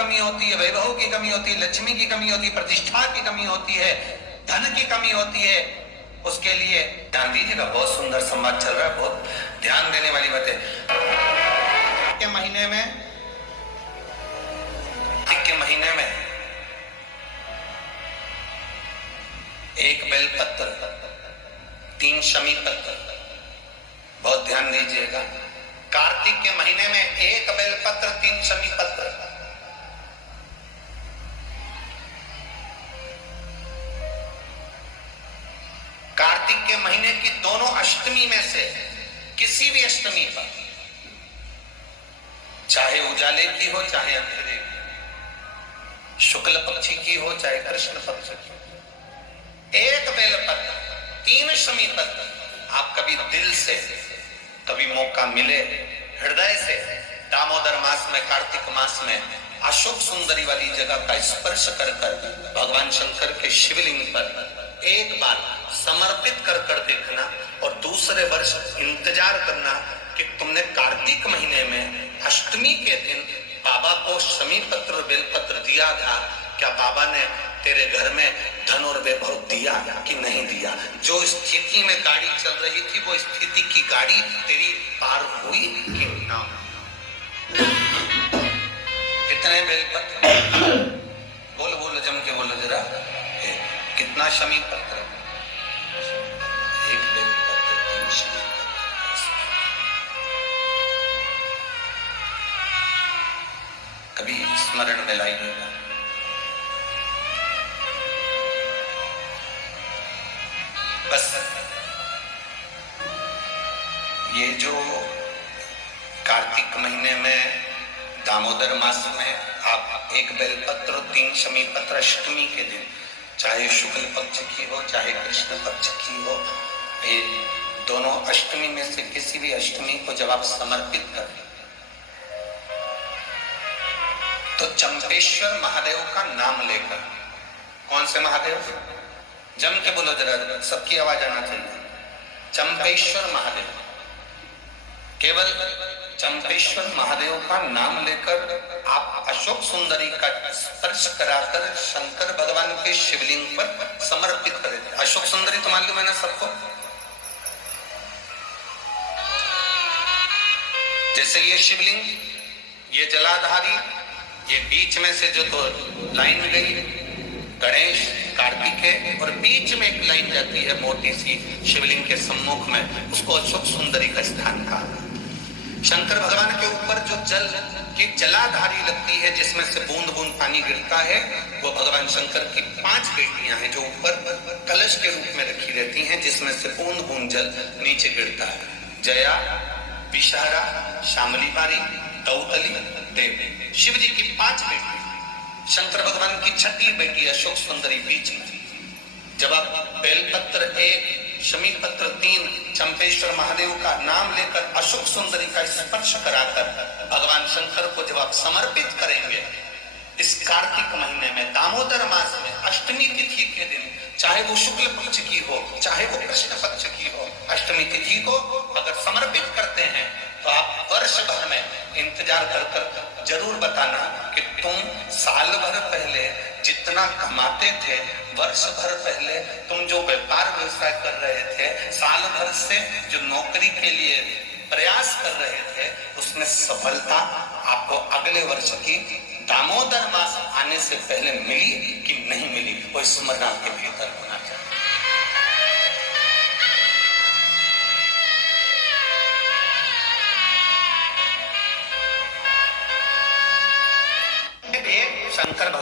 कमी होती है, वैभव की कमी होती है, लक्ष्मी की कमी होती है, प्रतिष्ठा की कमी होती है, धन की कमी होती है, उसके लिए ध्यान दीजिएगा। बहुत सुंदर संवाद चल रहा है, बहुत ध्यान देने वाली बातें। के महीने में एक बेलपत्र, 3 शमी पत्र, बहुत ध्यान दीजिएगा। कार्तिक के महीने में एक बेलपत्र, 3 शमी पत्र। कार्तिक के महीने की दोनों अष्टमी में से किसी भी अष्टमी पर, चाहे उजाले की हो चाहे अंधेरे की, शुक्ल पक्षी की हो चाहे कृष्ण पक्ष की, एक बेलपत्र, 3 शमी पत्र। आप कभी दिल से, कभी मौका मिले हृदय से, दामोदर मास में, कार्तिक मास में अशोक सुंदरी वाली जगह का स्पर्श कर भगवान शंकर के शिवलिंग पर एक बार समर्पित कर देखना, और दूसरे वर्ष इंतजार करना कि तुमने कार्तिक महीने में अष्टमी के दिन बाबा को शमी पत्र बेलपत्र दिया था, क्या बाबा ने तेरे घर में धन और वैभव दिया कि नहीं दिया? जो स्थिति में गाड़ी चल रही थी वो स्थिति की गाड़ी तेरी पार हुई कि ना? कितने बेलपत्र? बोलो जम के बोलो जरा, कितना शमी पत्र? एक बेलपत्र, 3 शमी पत्र। कभी स्मरण में लाइएगा। बस ये जो कार्तिक महीने में दामोदर मास में आप एक बेलपत्र, 3 शमी पत्र अष्टमी के दिन, चाहे शुक्ल पक्ष की हो चाहे कृष्ण पक्ष की हो, ये दोनों अष्टमी में से किसी भी अष्टमी को जब आप समर्पित करें तो चंपेश्वर महादेव का नाम लेकर, कौन से महादेव? जम के बोलो जरा, सबकी आवाज आना चाहिए। चंपेश्वर महादेव, केवल चंपेश्वर महादेव का नाम लेकर आप अशोक सुंदरी का स्पर्श कराकर शंकर भगवान के शिवलिंग पर समर्पित करें। अशोक सुंदरी तो मालूम है ना सबको? जैसे ये शिवलिंग, ये जलाधारी, ये बीच में से जो दो लाइन गई, गणेश, कार्तिकेय, और बीच में एक लाइन जाती है मोटी सी शिवलिंग के सम्मुख में, उसको अशोक सुंदरी का स्थान कहा। शंकर भगवान के ऊपर जो जल की जलाधारी लगती है, जिसमें से बूंद बूंद पानी गिरता है, वो भगवान शंकर की 5 बेटियां हैं जो ऊपर कलश के रूप में रखी रहती हैं, जिसमें से बूंद बूंद जल नीचे गिरता है। जया, विषहरा, शामली बारी, दौतली, देव, शिव जी की 5 बेटी। शंकर भगवान की 6ठी बेटी अशोक सुंदरी बीच में। जब आप बेलपत्र 1, शमी पत्र 3, चंपेश्वर महादेव का नाम लेकर अशोक सुंदरी का स्पर्श कराकर भगवान शंकर को जब आप समर्पित करेंगे इस कार्तिक महीने में, दामोदर मास में, अष्टमी तिथि के दिन, चाहे वो शुक्ल पक्ष की हो चाहे वो कृष्ण पक्ष की हो, अष्टमी तिथि को अगर समर्पित करते हैं तो आप वर्ष भर में इंतजार कर जरूर बताना कि तुम साल भर पहले जितना कमाते थे, वर्ष भर पहले तुम जो व्यापार व्यवसाय कर रहे थे, साल भर से जो नौकरी के लिए प्रयास कर रहे थे, उसमें सफलता आपको अगले वर्ष की दामोदर मास आने से पहले मिली कि नहीं मिली, वो स्मरण आपके भीतर होना चाहिए। शंकर भगवान